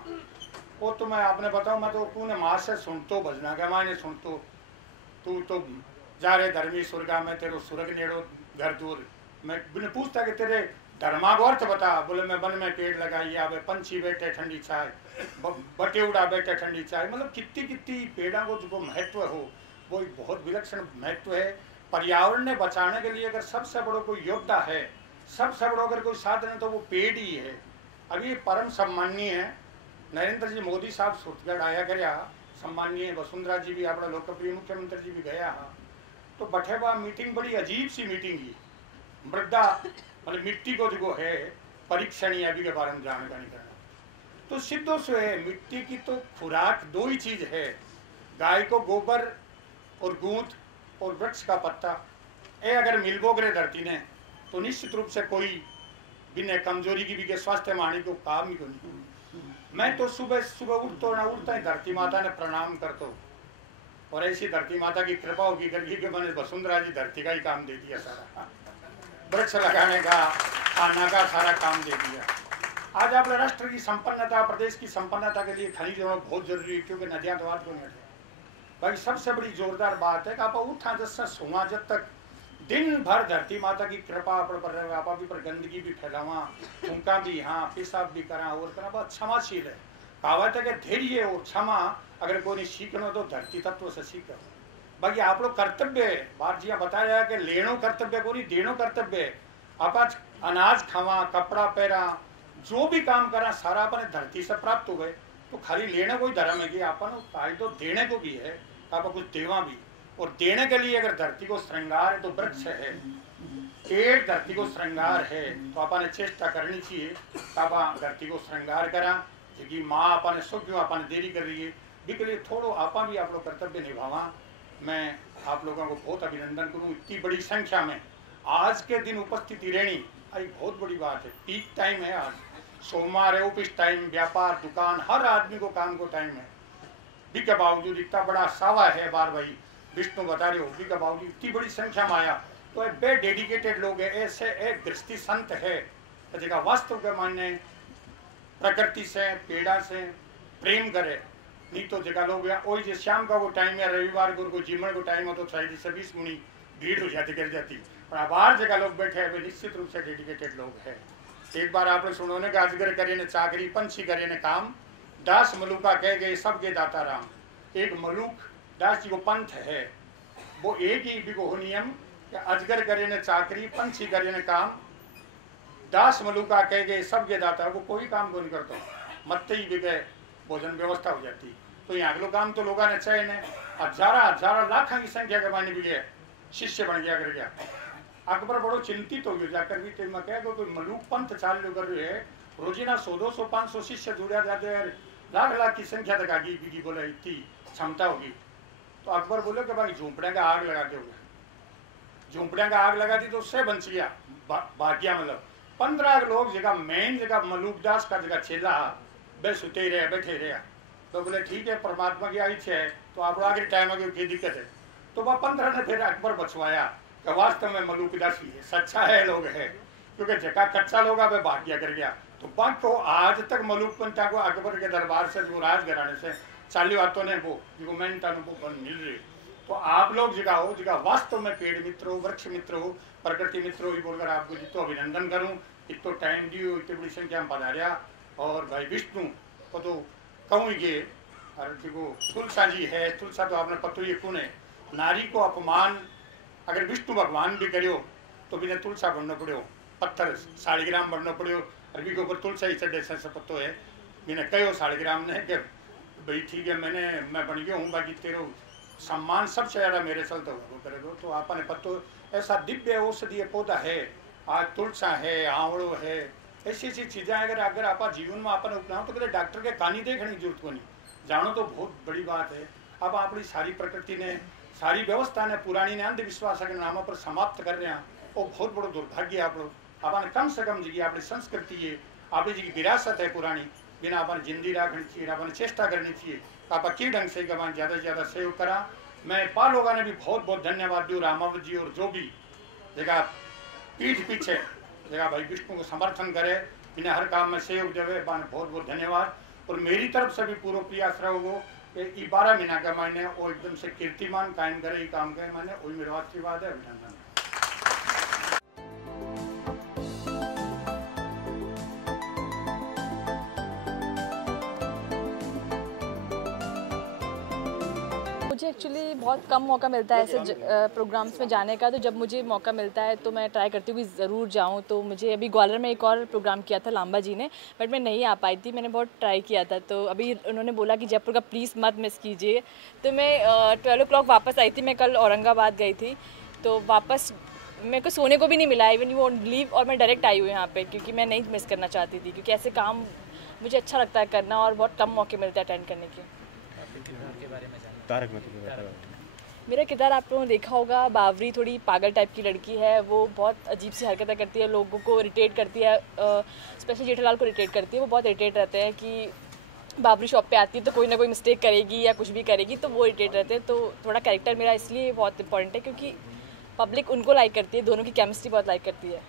वो तो मैं आपने बताऊँ, मैं तो तूने माँ से सुन तो भजना के मायने सुन तू तो जा रहे धर्मी स्वर्गा में तेरो स्वर्ग नेड़ो घर दूर। मैं बिना पूछता कि तेरे धर्मा को अर्थ बता, बोले मैं वन में पेड़ लगाई आवे, पंछी बैठे ठंडी चाय, बटे उड़ा बैठे ठंडी चाय। मतलब कितनी पेड़ा को जो महत्व हो वो एक बहुत विलक्षण महत्व है। पर्यावरण ने बचाने के लिए अगर सबसे बड़ो कोई योद्धा है, सबसे बड़ो अगर कोई साधन है तो वो पेड़ ही है। अभी परम सम्माननीय है नरेंद्र जी मोदी साहब सुरतगढ़ आया गया, सम्माननीय वसुंधरा जी भी अपना लोकप्रिय मुख्यमंत्री जी भी गया। तो बठेबा मीटिंग बड़ी अजीब सी मीटिंग ही, मृदा मतलब मिट्टी को जो है परीक्षण या अभी के बारे में जानकारी करना। तो सिद्धों से है मिट्टी की तो खुराक 2 ही चीज है, गाय को गोबर और गूंद और वृक्ष का पत्ता। ये अगर मिलबोगरे धरती ने तो निश्चित रूप से कोई बिना कमजोरी की भी के स्वास्थ्य मानी को काम ही को नहीं। मैं तो सुबह उठतो ना उठता ही धरती माता ने प्रणाम करतो, और ऐसी धरती माता की कृपा होगी करके कि मैंने वसुंधरा जी धरती का ही काम दे दिया, सारा वृक्ष लगाने का खाना का सारा काम दे दिया। आज आप राष्ट्र की संपन्नता, प्रदेश की संपन्नता के लिए खनिज होना बहुत जरूरी है, क्योंकि नदियां तो आज को नहीं हटे। बाकी सबसे बड़ी जोरदार बात है कि आप उठा जैसा सोवा जब तक दिन भर धरती माता की कृपा पर रहे, आप भी पर गंदगी भी फैलावा, फूका भी हाँ पेशाब भी करा और करा, बहुत क्षमाशील है। कहावत है कि धैर्य और क्षमा अगर कोई नहीं सीखना तो धरती तत्व से सीखो। बाकी आप लोग कर्तव्य है, बार जी बताया कि लेनो कर्तव्य को नहीं देनो कर्तव्य है। आप आज अनाज खावा, कपड़ा पहरा, जो भी काम करा सारा अपने धरती से प्राप्त हो गए। तो खाली लेने को ही धर्म है कि अपन तो देने को भी है, आप कुछ देवा भी। और देने के लिए अगर धरती को श्रृंगार है तो वृक्ष है, पेड़ धरती को श्रृंगार है, तो अपन चेष्टा करनी चाहिए आप धरती को श्रृंगार करा। जी माँ अपन सो क्यों अपन देरी कर रही है इसके लिए थोड़ो आपा भी आप लोग कर्तव्य निभावा। मैं आप लोगों को बहुत अभिनंदन करूँ, इतनी बड़ी संख्या में आज के दिन उपस्थिति रहनी एक बहुत बड़ी बात है। पीक टाइम है, आज सोमवार है, ऑफिस टाइम, व्यापार दुकान हर आदमी को काम को टाइम है। भी के बावजूद इतना बड़ा सावा है, बार भाई विष्णु बता रहे हो, भी के बावजूद इतनी बड़ी संख्या में आया तो बे डेडिकेटेड लोग है, ऐसे एक दृष्टि संत है जगह वास्तव के मानने प्रकृति से पेड़ा से प्रेम करे। नहीं तो जगह लोग वही जो शाम का वो टाइम है, रविवार को जीवन को टाइम हो तो शायद 26 गुनी भीड़ हो जाती कर जाती, पर बाहर जगह लोग बैठे हैं वे निश्चित रूप से डेडिकेटेड लोग हैं। एक बार आप लोग सुनो ने अजगर करे ने चाकरी, पंछी करे ने काम, दास मलूका कह गए सबके दाता राम। एक मलूक दास जी को पंथ है, वो एक ही भी को नियम कि अजगर करे ने चाकरी, पंछी करे ने काम, दास मलूका कह गए सबके दाता। वो कोई काम को नहीं करता, मत ही भी गए भोजन व्यवस्था हो जाती। तो यहाँ अगलो काम तो लोगों ने चाहे ने हजारा लाखों की संख्या के माने भी गए शिष्य बन गया कर गया। अकबर बड़ो चिंतित हो गया जाकर भी तो मैं कह कोई मलूक पंथ चाल कर रहे है, रोजीना 100-200-500 शिष्य जुड़ा जाते हैं, लाख की संख्या तक आगी भी बोले इतनी क्षमता होगी। तो अकबर बोले कि भाई झोंपड़े का आग लगाते हो गए, झोंपड़े का आग लगा दी तो उससे बच गया भाग्या। मतलब 15 लोग जगह मेन जगह मलूकदास का जगह चेला बे सुते रहे बैठे रहे। तो बोले ठीक है परमात्मा की इच्छा है तो आप आगे टाइम आगे की दिक्कत है। तो वह 15 ने फिर अकबर बचवाया कि वास्तव में मलूकदास ही है, सच्चा है लोग है। क्योंकि जगह कच्चा लोग अब भाग गया कर गया। तो बात को आज तक मलूक पंता को अकबर के दरबार से जो राजघराने से चाली बातों ने वो गवर्नमेंट को मिल रही। तो आप लोग जगह हो जगह वास्तव में पेड़ मित्र हो, वृक्ष मित्र हो, प्रकृति मित्र हो, ये बोलकर आपको जितो अभिनंदन करूं। इतो टाइम दियो, इतनी बड़ी संख्या में पधारिया। और भाई विष्णु को तो कहूँ ये देखो तुलसा जी है, तुलसा तो आपने पतो ये कौन है। नारी को अपमान अगर विष्णु भगवान भी करो तो बिना तुलसा बनना पड़ो, पत्थर 1.5 ग्राम बनना पड़ो, अरबी के ऊपर तुलसा ही चढ़े से पत्तो है। बिना कहो 1.5 ग्राम ने कि भाई ठीक है मैं बन गया हूँ, बाकी तेरो सम्मान सबसे ज़्यादा मेरे चलते हो करे दो। तो आपने पत्तो ऐसा दिव्य औषधीय पौधा है, आज तुलसा है, आंवड़ो है, ऐसी ऐसी चीज़ें अगर आप जीवन में आपने अपनाओ तो कभी डॉक्टर के कहानी देखने की जरूरत को नहीं, जानो तो बहुत बड़ी बात है। अब अपनी सारी प्रकृति ने सारी व्यवस्था ने पुरानी ने अंधविश्वास के नामों पर समाप्त कर रहे हैं, वो बहुत बड़ो दुर्भाग्य आप लोग। आपने कम से कम जी अपनी संस्कृति है, अपनी जी विरासत है पुरानी, बिना अपने जिंदगी रखनी चाहिए, अपने चेष्टा करनी चाहिए। आप की ढंग से ज़्यादा से ज़्यादा सहयोग करा। मैं पा लोगों ने भी बहुत बहुत धन्यवाद दूँ, रामावत जी और जो भी जगह पीठ पीछे जगह भाई विष्णु को समर्थन करे, बिना हर काम में सहयोग देवे, बहुत बहुत धन्यवाद। और मेरी तरफ से भी पूरा प्रयास रहोगो कि 12 महीना का मैंने वो एकदम से कीर्तिमान कायम करे, ये काम करे मैंने, वही मेरा आशीर्वाद है। अभिनंदन। मुझे एक्चुअली बहुत कम मौका मिलता है ऐसे प्रोग्राम्स में जाने का, तो जब मुझे मौका मिलता है तो मैं ट्राई करती हूँ कि ज़रूर जाऊँ। तो मुझे अभी ग्वालियर में एक और प्रोग्राम किया था लांबा जी ने, बट मैं नहीं आ पाई थी, मैंने बहुत ट्राई किया था। तो अभी उन्होंने बोला कि जयपुर का प्लीज़ मत मिस कीजिए, तो मैं 12 o'clock वापस आई थी। मैं कल औरंगाबाद गई थी, तो वापस मेरे को सोने को भी नहीं मिला, इवन यू लीव, और मैं डायरेक्ट आई हूँ यहाँ पे क्योंकि मैं नहीं मिस करना चाहती थी, क्योंकि ऐसे काम मुझे अच्छा लगता है करना और बहुत कम मौके मिलते हैं अटेंड करने के। मेरा किरदार आप लोगों ने देखा होगा, बावरी थोड़ी पागल टाइप की लड़की है, वो बहुत अजीब सी हरकतें करती है, लोगों को इरिटेट करती है, स्पेशली जेठालाल को इरिटेट करती है। वो बहुत इरिटेट रहते हैं कि बावरी शॉप पे आती है तो कोई ना कोई मिस्टेक करेगी या कुछ भी करेगी, तो वो इरिटेट रहते हैं। तो थोड़ा कैरेक्टर मेरा इसलिए बहुत इंपॉर्टेंट है क्योंकि पब्लिक उनको लाइक करती है, दोनों की केमिस्ट्री बहुत लाइक करती है।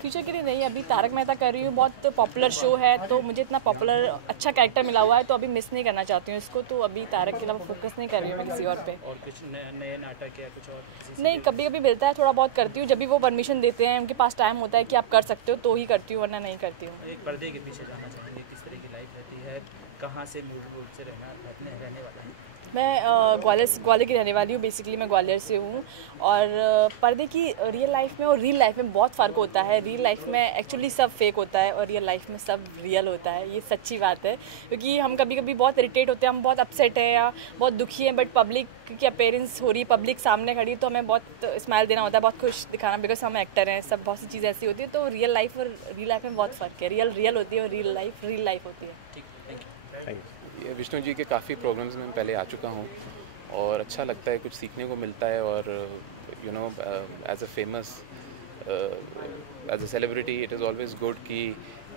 फ्यूचर के लिए नहीं, अभी तारक मेहता कर रही हूँ, बहुत पॉपुलर शो है, तो मुझे इतना पॉपुलर अच्छा कैरेक्टर मिला हुआ है, तो अभी मिस नहीं करना चाहती हूँ इसको। तो अभी तारक के अलावा फोकस नहीं कर रही हूँ मैं किसी और पे। और कुछ नए नाटक या कुछ और? नहीं, कभी कभी मिलता है, थोड़ा बहुत करती हूँ, जब भी वो परमिशन देते हैं, उनके पास टाइम होता है कि आप कर सकते हो तो ही करती हूँ, वरना नहीं करती हूँ। एक पर्दे के पीछे जाना चाहेंगे, किस तरह की लाइफ रहती है, कहाँ से मूल रूप से रहने वाला है? मैं ग्वालियर की रहने वाली हूँ, बेसिकली मैं ग्वालियर से हूँ। और पर्दे की रियल लाइफ में और रियल लाइफ में बहुत फ़र्क होता है। रियल लाइफ में एक्चुअली सब फेक होता है और रियल लाइफ में सब रियल होता है, ये सच्ची बात है। क्योंकि हम कभी कभी बहुत इरिटेट होते हैं, हम बहुत अपसेट हैं या बहुत दुखी हैं, बट पब्लिक की अपीयरेंस हो रही है, पब्लिक सामने खड़ी, तो हमें बहुत स्माइल देना होता है, बहुत खुश दिखाना, बिकॉज हम एक्टर हैं, सब बहुत सी चीज़ें ऐसी होती है। तो रियल लाइफ और रियल लाइफ में बहुत फ़र्क है। रियल होती है और रियल लाइफ होती है। ठीक, थैंक यू। ये विष्णु जी के काफ़ी प्रोग्राम्स में पहले आ चुका हूँ और अच्छा लगता है, कुछ सीखने को मिलता है। और you know as a famous as a celebrity it is always good कि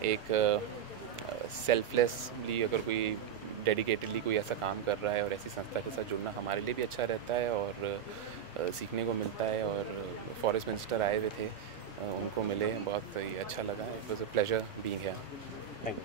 एक सेल्फलेसली अगर कोई डेडिकेटेडली कोई ऐसा काम कर रहा है और ऐसी संस्था के साथ जुड़ना हमारे लिए भी अच्छा रहता है और सीखने को मिलता है। और फॉरेस्ट मिनिस्टर आए हुए थे, उनको मिले, बहुत अच्छा लगा। It was a pleasure being here. Thank you.